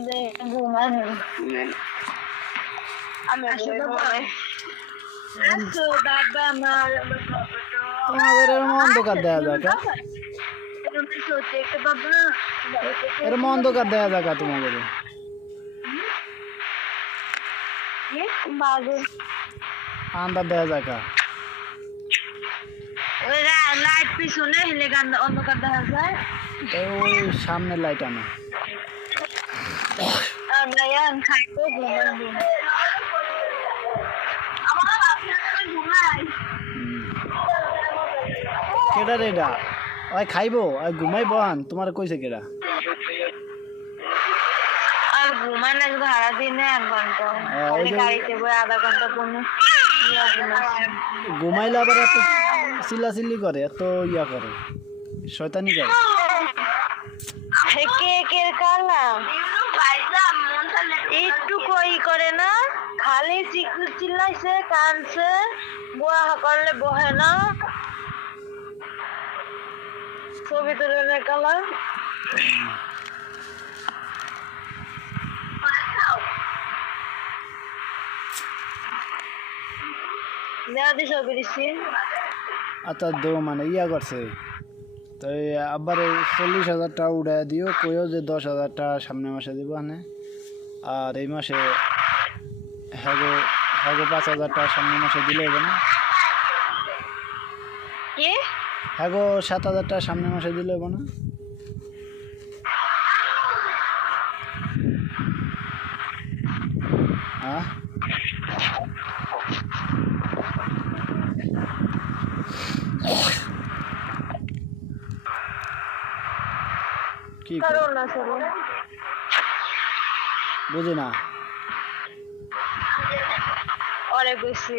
দে ঘুমানো আমি তোমাদের অন্ধকার দেয়া অন্ধকার দেয়া তোমাদের আন্দার দেয়া লাইট পিছনে হেলে গান অন্ধকার দেখা যায় ওই সামনে লাইট আনো আর ঘুমাই হুম। কেডা রে এটা ওই খাইবো ওই ঘুমাইব আন তোমার কইছে কেডা আর দিনে এক ঘণ্টা খালি গাড়িতে বই আধা ঘণ্টা। ঘুমাইলে আবার এত চিল্লাচিল্লি করে এত ইয়া করে শয়তানি করে কে কে কই করে না, খালি চিল্লাইছে, কানছে, বুয়া করলে বহে না। ছবি তুলে কালা। দেওয়া দি ছবি দিচ্ছি আচ্ছা দো মানে ইয়া করছে। তো আবার চল্লিশ হাজার টাকা উড়াই দিও, কইও যে দশ হাজার টাকা সামনে মাসে দিব আনে। আর এই মাসে হ্যাগো হ্যাগো পাঁচ হাজার টাকা সামনে মাসে দিলে হবে না। হ্যাগো সাত হাজার টাকা সামনে মাসে দিলে হবে না। হ্যাঁ কি করো? না বুঝি না। অনেক বেশি।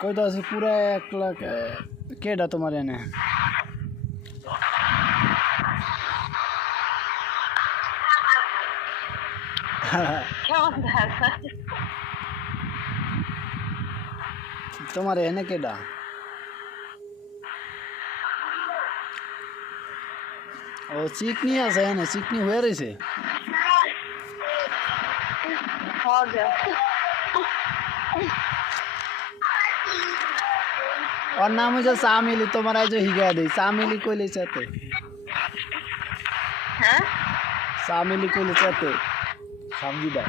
কই তো আছে পুরা এক লাখ কেডা তোমার এনে? তোমার এনে কেডা? ও চিকনি আছে এনে চিকনি হয়ে রয়েছে ওর নাম হচ্ছে চামিলি তোমার আজ হিগা দেই। চামিলি কইলে চাতে। হ্যাঁ? চামিলি কইলে চাতে। সমঝি দা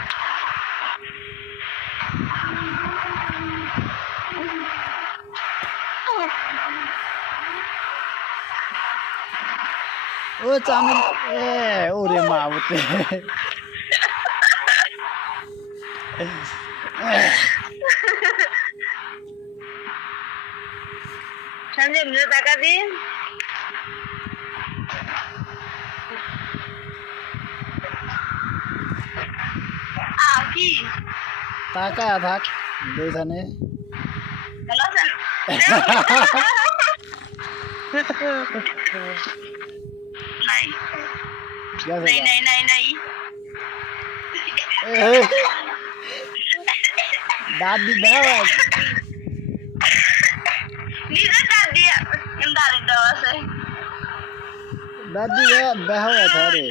ও চামিল এ ওরে মা বতে সঞ্জয় এমনি টাকা দিন কি টাকা থাক দেখানে ভালো আছেন নাই গেছে নাই নাই নাই নাই এই, দাঁত দি দাও নিজে দাঁত দিয়ে দাঁড়িয়ে দেওয়া আছে দাঁত দি বেহাও আছে রে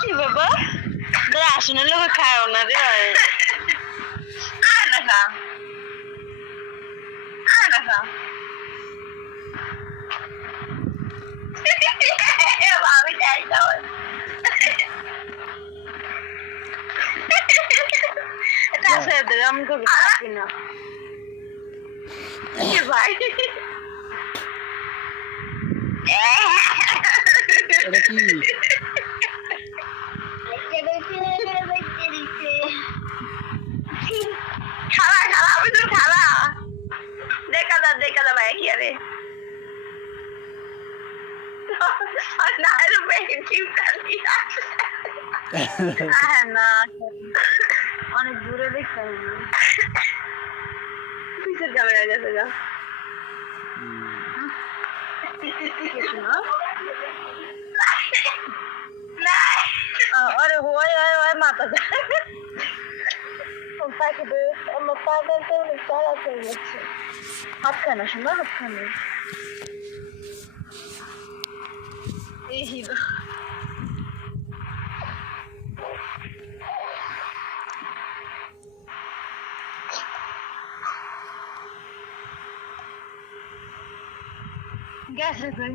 কি বাবা দাঁড়া আসুন লোক খাও না রে আর না খা আর যাই এটা আছে আমি ভাই কি খালা খালা আমি তো খালা দেখা দা দেখা দা ভাই কি আরে না রে ভাই ঠিক আছে না। অনেক দূরে দেখতে হবে না পিছের ক্যামেরা গেছে যা আরে হয় হয় হয় মাথা পাখিদের আমার পাখিতে অনেক তাড়া হয়ে গেছে হাতখানা শোনা হাতখানা এই গেছে কই